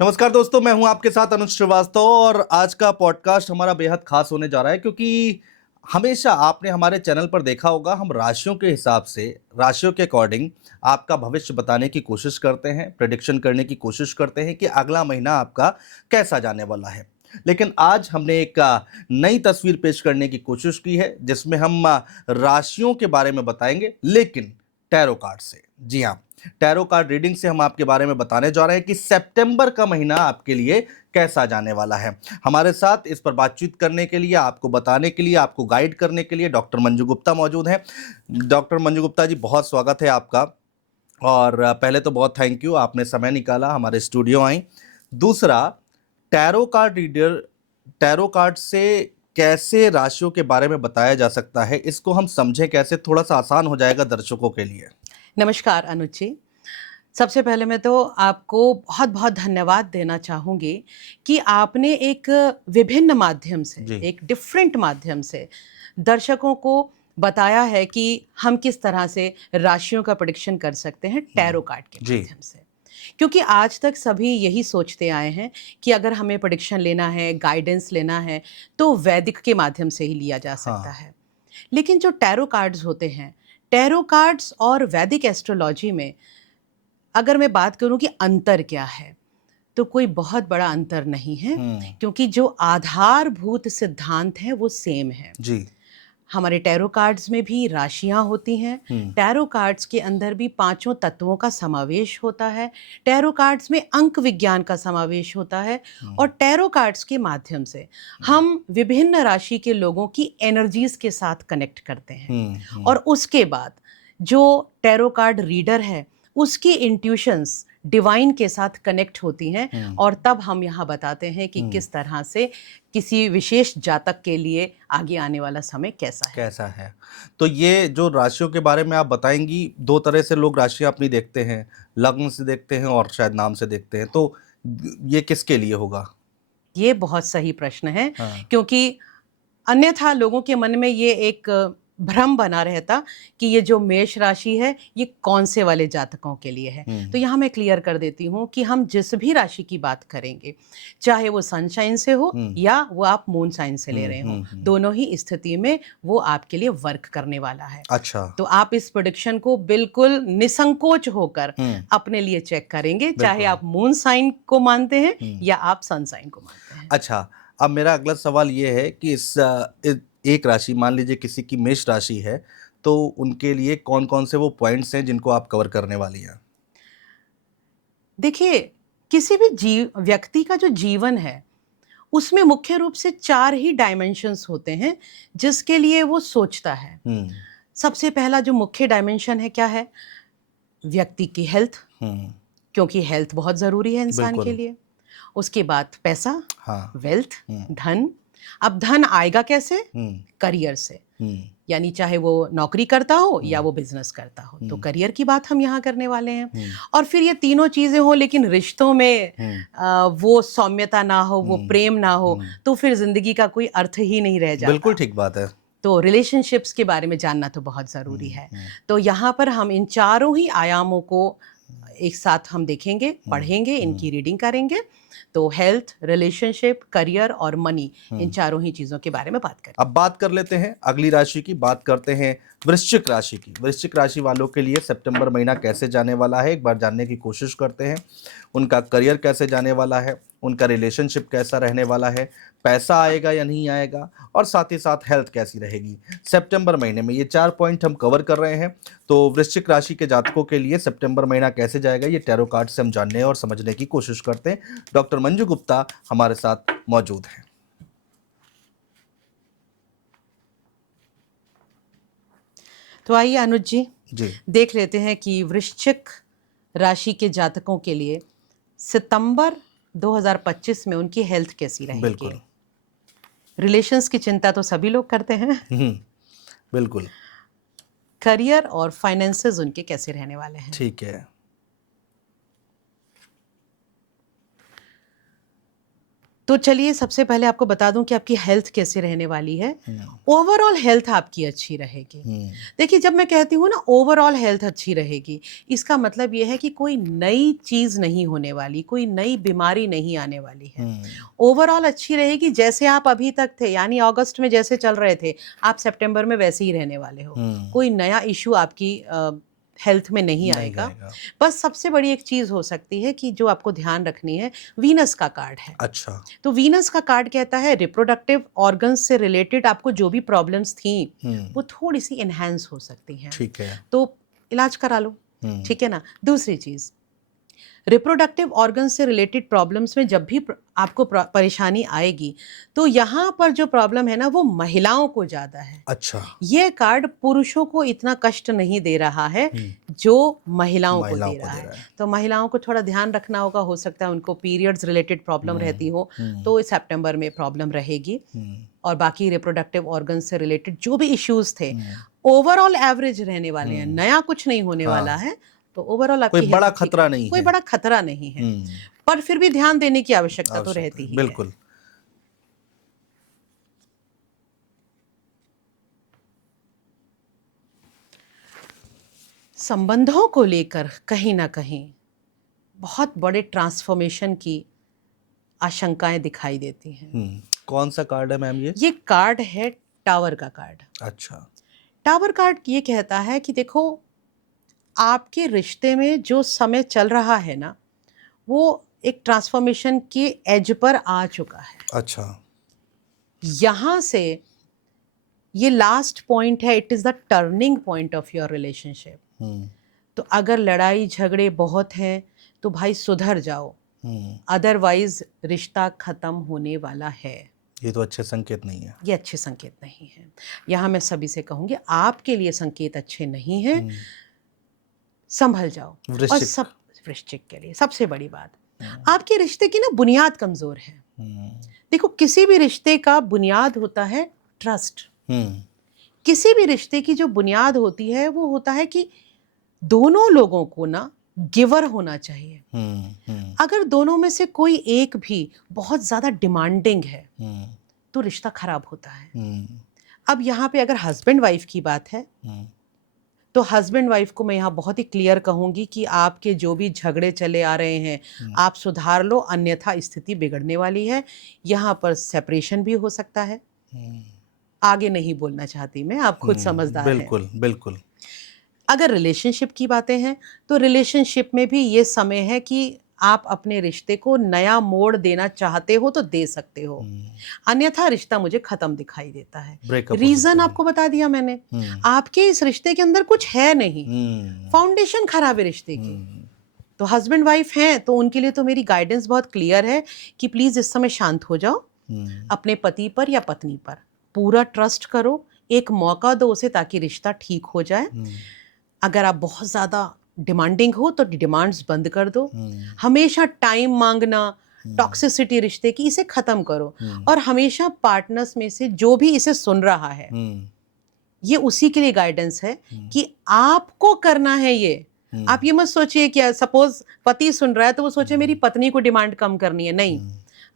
नमस्कार दोस्तों, मैं हूं आपके साथ अनुज श्रीवास्तव और आज का पॉडकास्ट हमारा बेहद खास होने जा रहा है क्योंकि हमेशा आपने हमारे चैनल पर देखा होगा हम राशियों के हिसाब से, राशियों के अकॉर्डिंग आपका भविष्य बताने की कोशिश करते हैं, प्रेडिक्शन करने की कोशिश करते हैं कि अगला महीना आपका कैसा जाने वाला है। लेकिन आज हमने एक नई तस्वीर पेश करने की कोशिश की है जिसमें हम राशियों के बारे में बताएंगे, लेकिन टैरो कार्ड से। जी हाँ, टैरो कार्ड रीडिंग से हम आपके बारे में बताने जा रहे हैं कि सितंबर का महीना आपके लिए कैसा जाने वाला है। हमारे साथ इस पर बातचीत करने के लिए, आपको बताने के लिए, आपको गाइड करने के लिए डॉक्टर मंजू गुप्ता मौजूद हैं। डॉक्टर मंजू गुप्ता जी, बहुत स्वागत है आपका। और पहले तो बहुत थैंक यू, आपने समय निकाला, हमारे स्टूडियो आई। दूसरा, tarot card reader, tarot card से कैसे राशियों के बारे में बताया जा सकता है, इसको हम समझें कैसे, थोड़ा सा आसान हो जाएगा दर्शकों के लिए। नमस्कार अनुज जी। सबसे पहले मैं तो आपको बहुत बहुत धन्यवाद देना चाहूँगी कि आपने एक विभिन्न माध्यम से, जी। एक डिफरेंट माध्यम से दर्शकों को बताया है कि हम किस तरह से राशियों का प्रेडिक्शन कर सकते हैं टैरो कार्ड के जी। माध्यम से। क्योंकि आज तक सभी यही सोचते आए हैं कि अगर हमें प्रेडिक्शन लेना है, गाइडेंस लेना है, तो वैदिक के माध्यम से ही लिया जा सकता है। लेकिन जो टैरो कार्ड्स होते हैं, टैरो कार्ड्स और वैदिक एस्ट्रोलॉजी में अगर मैं बात करूं कि अंतर क्या है, तो कोई बहुत बड़ा अंतर नहीं है, क्योंकि जो आधारभूत सिद्धांत हैं वो सेम है। जी। हमारे टैरो कार्ड्स में भी राशियां होती हैं। टैरो कार्ड्स के अंदर भी पांचों तत्वों का समावेश होता है। टैरो कार्ड्स में अंक विज्ञान का समावेश होता है। और टैरो कार्ड्स के माध्यम से हम विभिन्न राशि के लोगों की एनर्जीज के साथ कनेक्ट करते हैं। और उसके बाद जो टैरो कार्ड रीडर है उसकी इंट्यूशंस डिवाइन के साथ कनेक्ट होती हैं। और तब हम यहाँ बताते हैं कि किस तरह से किसी विशेष जातक के लिए आगे आने वाला समय कैसा है। तो ये जो राशियों के बारे में आप बताएंगी, दो तरह से लोग राशियां अपनी देखते हैं, लग्न से देखते हैं और शायद नाम से देखते हैं, तो ये किसके लिए होगा? ये बहुत सही प्रश्न है। हाँ। क्योंकि अन्यथा लोगों के मन में ये एक भ्रम बना रहता कि ये जो मेष राशि है ये कौन से वाले जातकों के लिए है। तो यहाँ मैं क्लियर कर देती हूँ कि हम जिस भी राशि की बात करेंगे, चाहे वो सनशाइन से हो या वो आप मून साइन से ले रहे हो, दोनों ही स्थिति में वो आपके लिए वर्क करने वाला है। अच्छा। तो आप इस प्रेडिक्शन को बिल्कुल निसंकोच होकर अपने लिए चेक करेंगे, चाहे आप मून साइन को मानते हैं या आप सन साइन को मानते हैं। अच्छा, अब मेरा अगला सवाल ये है कि एक राशि, मान लीजिए किसी की मेष राशि है, तो उनके लिए कौन कौन से वो पॉइंट्स हैं जिनको आप कवर करने वाली हैं? देखिए, किसी भी व्यक्ति का जो जीवन है उसमें मुख्य रूप से 4 ही डायमेंशंस होते हैं जिसके लिए वो सोचता है। सबसे पहला जो मुख्य डायमेंशन है क्या है? व्यक्ति की हेल्थ, क्योंकि हेल्थ बहुत ज़रूरी है इंसान के लिए। उसके बाद पैसा, वेल्थ, धन। अब धन आएगा कैसे? करियर से, यानी चाहे वो नौकरी करता हो या वो बिजनेस करता हो, तो करियर की बात हम यहाँ करने वाले हैं। और फिर ये तीनों चीजें हो लेकिन रिश्तों में वो सौम्यता ना हो, वो प्रेम ना हो, तो फिर जिंदगी का कोई अर्थ ही नहीं रह जाता। बिल्कुल ठीक बात है। तो रिलेशनशिप्स के बारे में जानना तो बहुत ज़रूरी है। तो यहाँ पर हम इन चारों ही आयामों को एक साथ हम देखेंगे, पढ़ेंगे, इनकी रीडिंग करेंगे। तो हेल्थ, रिलेशनशिप, करियर और मनी, इन चारों ही चीज़ों के बारे में बात करें। अब बात कर लेते हैं अगली राशि की, बात करते हैं वृश्चिक राशि की। वृश्चिक राशि वालों के लिए सितंबर महीना कैसे जाने वाला है, एक बार जानने की कोशिश करते हैं। उनका करियर कैसे जाने वाला है, उनका रिलेशनशिप कैसा रहने वाला है, पैसा आएगा या नहीं आएगा, और साथ ही साथ हेल्थ कैसी रहेगी सितंबर महीने में। ये 4 पॉइंट हम कवर कर रहे हैं। तो वृश्चिक राशि के जातकों के लिए सितंबर महीना कैसे जाएगा, ये टैरो कार्ड से हम जानने और समझने की कोशिश करते हैं। डॉक्टर मंजू गुप्ता हमारे साथ मौजूद हैं। तो आइए अनुज जी, जी। देख लेते हैं कि वृश्चिक राशि के जातकों के लिए सितंबर 2025 में उनकी हेल्थ कैसी रहेगी। बिल्कुल। रिलेशंस की चिंता तो सभी लोग करते हैं। बिल्कुल। करियर और फाइनेंसेस उनके कैसे रहने वाले हैं। ठीक है। तो चलिए सबसे पहले आपको बता दूं कि आपकी हेल्थ कैसे रहने वाली है। हम्म, ओवरऑल हेल्थ आपकी अच्छी रहेगी। हम्म, देखिए, जब मैं कहती हूँ ना ओवरऑल हेल्थ अच्छी रहेगी, इसका मतलब ये है कि कोई नई चीज़ नहीं होने वाली, कोई नई बीमारी नहीं आने वाली है। हम्म, ओवरऑल अच्छी रहेगी, जैसे आप अभी तक थे, यानी अगस्त में जैसे चल रहे थे, आप सितंबर में वैसे ही रहने वाले हो। कोई नया इशू आपकी हेल्थ में नहीं नहीं आएगा। आएगा। बस सबसे बड़ी एक चीज़ हो सकती है कि जो आपको ध्यान रखनी है, वीनस का कार्ड है। अच्छा। तो वीनस का कार्ड कहता है रिप्रोडक्टिव ऑर्गन्स से रिलेटेड आपको जो भी प्रॉब्लम्स थी वो थोड़ी सी एनहांस हो सकती हैं। ठीक है। तो इलाज करा लो, ठीक है ना। दूसरी चीज़, रिप्रोडक्टिव ऑर्गन से रिलेटेड प्रॉब्लम्स में जब भी आपको परेशानी आएगी, तो यहाँ पर जो प्रॉब्लम है ना वो महिलाओं को ज़्यादा है। अच्छा। ये कार्ड पुरुषों को इतना कष्ट नहीं दे रहा है जो महिलाओं को दे रहा है। तो महिलाओं को थोड़ा ध्यान रखना होगा, हो सकता है उनको पीरियड्स रिलेटेड प्रॉब्लम रहती हो, तो इस सितंबर में प्रॉब्लम रहेगी। और बाकी रिप्रोडक्टिव ऑर्गन से रिलेटेड जो भी इश्यूज थे ओवरऑल एवरेज रहने वाले हैं, नया कुछ नहीं होने वाला है। तो ओवरऑल आपकी कोई बड़ा हेल्थ ठीक खतरा नहीं कोई है। बड़ा खतरा नहीं है, पर फिर भी ध्यान देने की आवश्यकता तो आवश्यकता रहती है, ही बिल्कुल। है। संबंधों को लेकर कहीं ना कहीं बहुत बड़े ट्रांसफॉर्मेशन की आशंकाएं दिखाई देती हैं। कौन सा कार्ड है मैम ये कार्ड है टावर का कार्ड। अच्छा। टावर कार्ड ये कहता है कि देखो, आपके रिश्ते में जो समय चल रहा है ना, वो एक ट्रांसफॉर्मेशन के एज पर आ चुका है। अच्छा। यहाँ से ये लास्ट पॉइंट है, it is the turning point of your relationship. तो अगर लड़ाई झगड़े बहुत हैं तो भाई सुधर जाओ, अदरवाइज रिश्ता खत्म होने वाला है। ये तो अच्छे संकेत नहीं है। ये अच्छे संकेत नहीं है। यहाँ मैं सभी से कहूँगी, आपके लिए संकेत अच्छे नहीं हैं, संभल जाओ। और सब वृश्चिक के लिए सबसे बड़ी बात, आपके रिश्ते की ना बुनियाद कमजोर है। देखो, किसी भी रिश्ते का बुनियाद होता है ट्रस्ट। किसी भी रिश्ते की जो बुनियाद होती है वो होता है कि दोनों लोगों को ना गिवर होना चाहिए। अगर दोनों में से कोई एक भी बहुत ज्यादा डिमांडिंग है तो रिश्ता खराब होता है। अब यहाँ पे अगर हस्बैंड वाइफ की बात है तो हस्बैंड वाइफ को मैं यहाँ बहुत ही क्लियर कहूंगी कि आपके जो भी झगड़े चले आ रहे हैं आप सुधार लो, अन्यथा स्थिति बिगड़ने वाली है। यहाँ पर सेपरेशन भी हो सकता है। आगे नहीं बोलना चाहती मैं, आप खुद समझदार हैं। बिल्कुल बिल्कुल। अगर रिलेशनशिप की बातें हैं तो रिलेशनशिप में भी ये समय है कि आप अपने रिश्ते को नया मोड़ देना चाहते हो तो दे सकते हो, अन्यथा रिश्ता मुझे खत्म दिखाई देता है। रीजन आपको बता दिया मैंने, आपके इस रिश्ते के अंदर कुछ है नहीं, फाउंडेशन खराब है रिश्ते की। तो हस्बैंड वाइफ हैं तो उनके लिए तो मेरी गाइडेंस बहुत क्लियर है कि प्लीज इस समय शांत हो जाओ, अपने पति पर या पत्नी पर पूरा ट्रस्ट करो, एक मौका दो उसे ताकि रिश्ता ठीक हो जाए। अगर आप बहुत ज़्यादा डिमांडिंग हो तो डिमांड्स बंद कर दो। हमेशा टाइम मांगना, टॉक्सिसिटी रिश्ते की, इसे खत्म करो। और हमेशा पार्टनर्स में से जो भी इसे सुन रहा है, ये उसी के लिए गाइडेंस है कि आपको करना है ये। आप ये मत सोचिए कि सपोज पति सुन रहा है तो वो सोचे मेरी पत्नी को डिमांड कम करनी है, नहीं।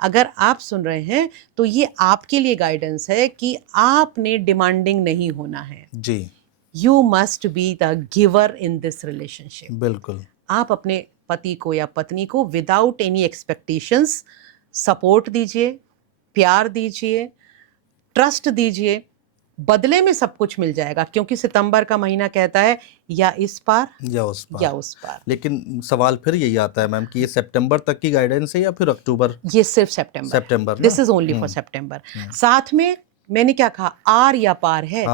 अगर आप सुन रहे हैं तो ये आपके लिए गाइडेंस है कि आपने डिमांडिंग नहीं होना है जी। You must be the giver in this relationship. बिल्कुल। आप अपने पति को या पत्नी को विदाउट एनी एक्सपेक्टेशंस सपोर्ट दीजिए, प्यार दीजिए, ट्रस्ट दीजिए, बदले में सब कुछ मिल जाएगा। क्योंकि सितंबर का महीना कहता है या इस पार या उस पार, या उस पार। लेकिन सवाल फिर यही आता है मैम कि ये सितंबर तक की गाइडेंस है या फिर अक्टूबर? ये सिर्फ सितंबर, दिस इज ओनली फॉर सितंबर। साथ में मैंने क्या कहा, आर या पार है।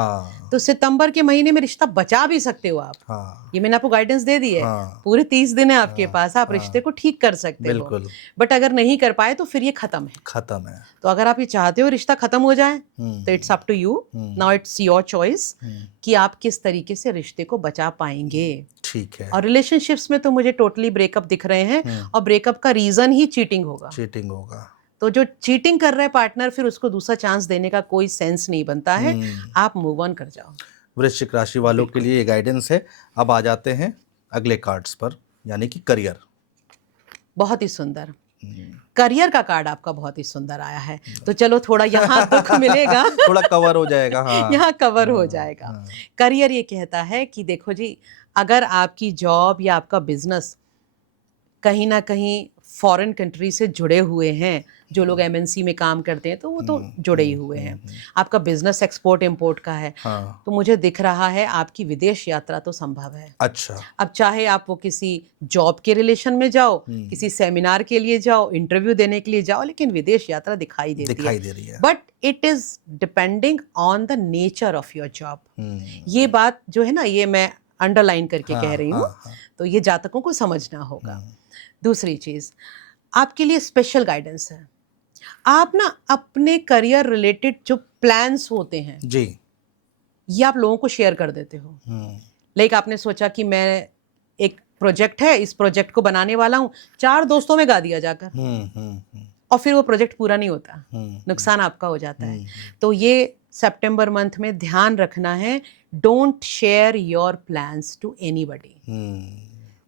तो सितंबर के महीने में रिश्ता बचा भी सकते हो आप। ये मैंने आपको गाइडेंस दे दी है। पूरे 30 दिन है आपके पास, आप रिश्ते को ठीक कर सकते हो। बट अगर नहीं कर पाए तो फिर ये खत्म है। तो अगर आप ये चाहते हो रिश्ता खत्म हो जाए तो it's up to you, now it's your choice कि आप किस तरीके से रिश्ते को बचा पाएंगे। ठीक है। और रिलेशनशिप्स में तो मुझे टोटली ब्रेकअप दिख रहे हैं, और ब्रेकअप का रीजन ही चीटिंग होगा। तो जो चीटिंग कर रहा है पार्टनर, फिर उसको दूसरा चांस देने का कोई सेंस नहीं बनता है। आप मूव ऑन कर जाओ। वृश्चिक राशि वालों के लिए ये गाइडेंस है। अब आ जाते हैं अगले कार्ड्स पर, यानी कि करियर। बहुत ही सुंदर। करियर का कार्ड आपका बहुत ही सुंदर आया है, तो चलो थोड़ा यहाँ दुख मिलेगा, थोड़ा कवर हो जाएगा। हाँ, यहाँ कवर हो हाँ, जाएगा। हाँ, करियर ये कहता है कि देखो जी, अगर आपकी जॉब या आपका बिजनेस कहीं ना कहीं फॉरेन कंट्री से जुड़े हुए हैं, जो लोग एमएनसी में काम करते हैं तो वो तो जुड़े ही हुए हैं, आपका बिजनेस एक्सपोर्ट इंपोर्ट का है, हाँ, तो मुझे दिख रहा है आपकी विदेश यात्रा तो संभव है। अच्छा, अब चाहे आप वो किसी जॉब के रिलेशन में जाओ, किसी सेमिनार के लिए जाओ, इंटरव्यू देने के लिए जाओ, लेकिन विदेश यात्रा दिखाई देती है। दिखाई दे रही है। But it is depending on the nature of your job. ये बात जो है ना, ये मैं अंडरलाइन करके हाँ, कह रही हूँ, हाँ, हाँ, तो ये जातकों को समझना होगा। दूसरी चीज, आपके लिए स्पेशल गाइडेंस है। आप ना अपने करियर रिलेटेड जो प्लान्स होते हैं जी, ये आप लोगों को शेयर कर देते हो। लाइक आपने सोचा कि मैं एक प्रोजेक्ट है, इस प्रोजेक्ट को बनाने वाला हूँ, 4 दोस्तों में गा दिया जाकर, और फिर वो प्रोजेक्ट पूरा नहीं होता, नुकसान आपका हो जाता है। तो ये सितंबर मंथ में ध्यान रखना है, don't share your plans to anybody.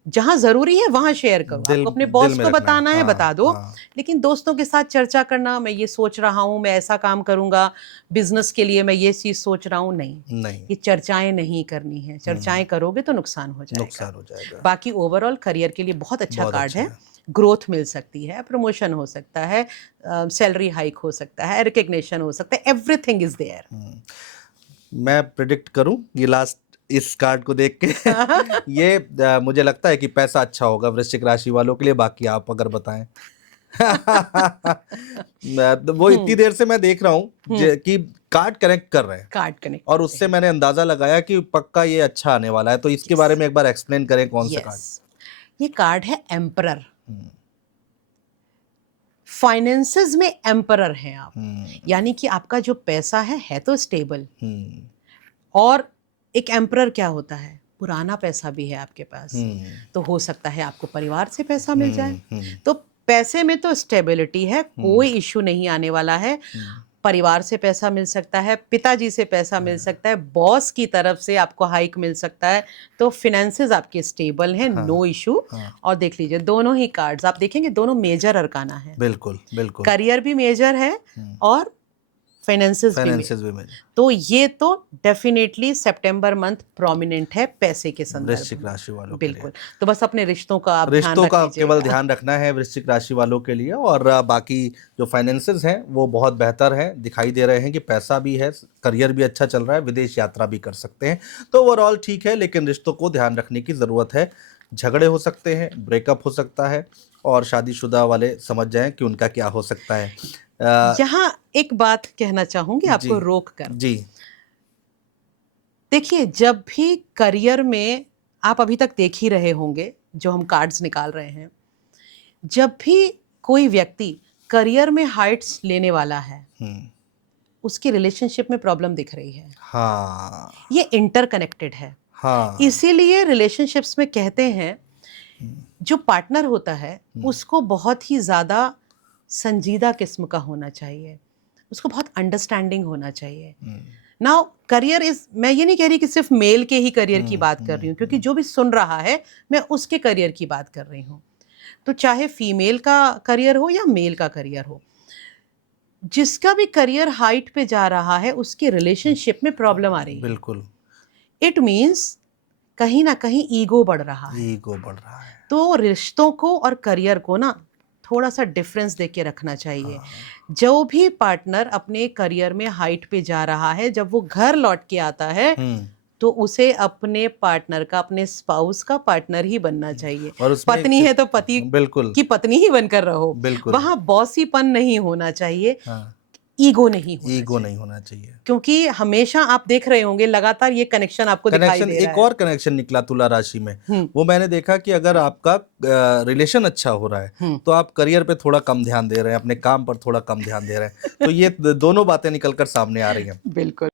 जहां जरूरी है वहां शेयर करो, आपको अपने बॉस को बताना है, बता दो, लेकिन दोस्तों के साथ चर्चा करना, मैं ये सोच रहा हूँ, मैं ऐसा काम करूंगा, बिजनेस के लिए मैं ये चीज सोच रहा हूँ, नहीं, ये चर्चाएं नहीं करनी है। चर्चाएं करोगे तो नुकसान हो जाएगा। बाकी ओवरऑल करियर के लिए बहुत अच्छा कार्ड है। ग्रोथ मिल सकती है, प्रमोशन हो सकता है, सैलरी हाइक हो सकता है, रिकग्निशन हो सकता है, एवरीथिंग इज देयर। मैं प्रिडिक्ट करूं ये लास्ट इस कार्ड को देख के ये मुझे लगता है कि पैसा अच्छा होगा वृश्चिक राशि वालों के लिए। बाकी आप अगर बताएं। तो वो इतनी देर से मैं देख रहा हूँ कि कार्ड कनेक्ट कर रहे हैं, कार्ड कनेक्ट, और उससे मैंने अंदाजा लगाया कि पक्का ये अच्छा आने वाला है। तो इसके बारे में एक बार एक्सप्लेन करें, कौन सा कार्ड? ये कार्ड है एम्परर। फाइनेंसेस में एम्परर हैं आप, यानी कि आपका जो पैसा है तो स्टेबल, और एक एम्परर क्या होता है, पुराना पैसा भी है आपके पास, तो हो सकता है आपको परिवार से पैसा मिल जाए। तो पैसे में तो स्टेबिलिटी है, कोई इश्यू नहीं आने वाला है। परिवार से पैसा मिल सकता है, पिताजी से पैसा मिल सकता है, बॉस की तरफ से आपको हाइक मिल सकता है, तो फिनेंसेस आपके स्टेबल हैं, नो इशू। और देख लीजिए दोनों ही कार्ड्स आप देखेंगे, दोनों मेजर अरकाना है। बिल्कुल बिल्कुल, करियर भी मेजर है और फाइनेंसेस भी मेजर। तो ये तो डेफिनेटली सितंबर मंथ प्रोमिनेंट है पैसे के संदर्भ में वृश्चिक राशि वालों बिल्कुल। तो बस अपने रिश्तों का आप रिश्तों का केवल ध्यान रखना है वृश्चिक राशि वालों के लिए, और बाकी जो फाइनेंसेस हैं वो बहुत बेहतर हैं, दिखाई दे रहे हैं कि पैसा भी है, करियर भी अच्छा चल रहा है, विदेश यात्रा भी कर सकते हैं। तो ओवरऑल ठीक है, लेकिन रिश्तों को ध्यान रखने की ज़रूरत है। झगड़े हो सकते हैं, ब्रेकअप हो सकता है, और शादीशुदा वाले समझ जाएं कि उनका क्या हो सकता है। यहाँ एक बात कहना चाहूंगी आपको रोक कर जी। देखिए, जब भी करियर में आप अभी तक देख ही रहे होंगे जो हम कार्ड्स निकाल रहे हैं, जब भी कोई व्यक्ति करियर में हाइट्स लेने वाला है, उसकी रिलेशनशिप में प्रॉब्लम दिख रही है। हाँ, ये इंटरकनेक्टेड है। हाँ, इसीलिए रिलेशनशिप्स में कहते हैं जो पार्टनर होता है उसको बहुत ही ज्यादा संजीदा किस्म का होना चाहिए, उसको बहुत अंडरस्टैंडिंग होना चाहिए। नाउ करियर इज, मैं ये नहीं कह रही कि सिर्फ मेल के ही करियर की बात कर रही हूँ, क्योंकि जो भी सुन रहा है मैं उसके करियर की बात कर रही हूँ। तो चाहे फीमेल का करियर हो या मेल का करियर हो, जिसका भी करियर हाइट पे जा रहा है उसकी रिलेशनशिप में प्रॉब्लम आ रही है। बिल्कुल, इट मीन्स कहीं ना कहीं ईगो बढ़ रहा है। ईगो बढ़ रहा है। तो रिश्तों को और करियर को ना थोड़ा सा डिफरेंस देके रखना चाहिए। जो भी पार्टनर अपने करियर में हाइट पे जा रहा है, जब वो घर लौट के आता है तो उसे अपने पार्टनर का, अपने स्पाउस का पार्टनर ही बनना चाहिए। और पत्नी है तो पति बिल्कुल की पत्नी ही बनकर रहो, बिल्कुल, वहां बॉसीपन नहीं होना चाहिए, ईगो नहीं होना चाहिए। क्योंकि हमेशा आप देख रहे होंगे लगातार ये कनेक्शन आपको दिखाई दे रहा है। एक और कनेक्शन निकला तुला राशि में, वो मैंने देखा कि अगर आपका रिलेशन अच्छा हो रहा है तो आप करियर पे थोड़ा कम ध्यान दे रहे हैं, अपने काम पर थोड़ा कम ध्यान दे रहे हैं। तो ये दोनों बातें निकलकर सामने आ रही हैं। बिल्कुल।